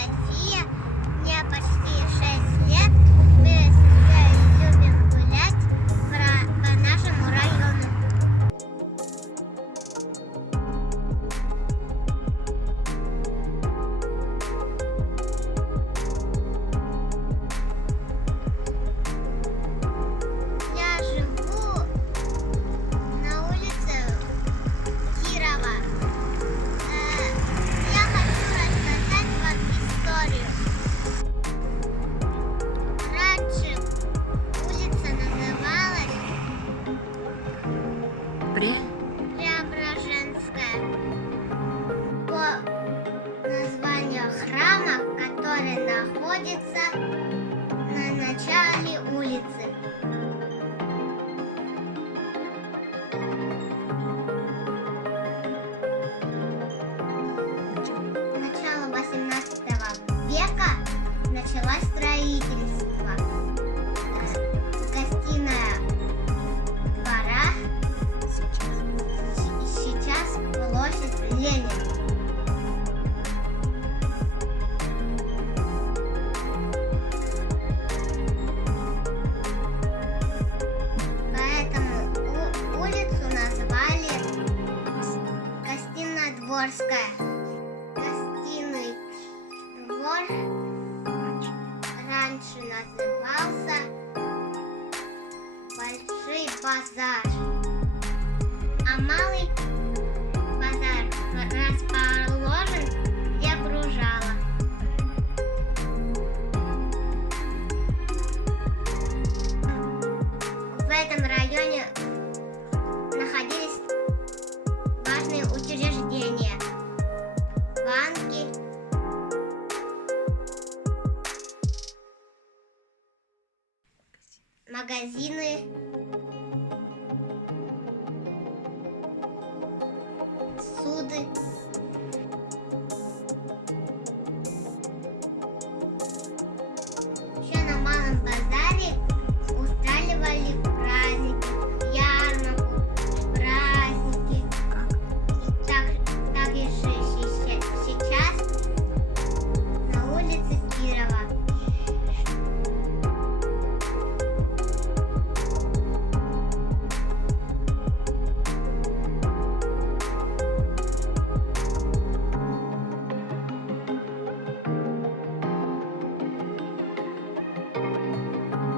София. Мне почти 6 лет. Мы с сестрой любим гулять по нашему району. Я живу на улице Кирова. Я хочу рассказать вам историю. Раньше улица называлась Преображенская по названию храма, который находится на начале улицы. Начало 18 века началось строительство. Гостиная двора, сейчас площадь Ленина. Поэтому улицу назвали Гостинодворская. Гостиный двор раньше назывался Большой базар, а Малый базар расположен, где Кружало. В этом районе находились важные учреждения, банки, магазины, суды.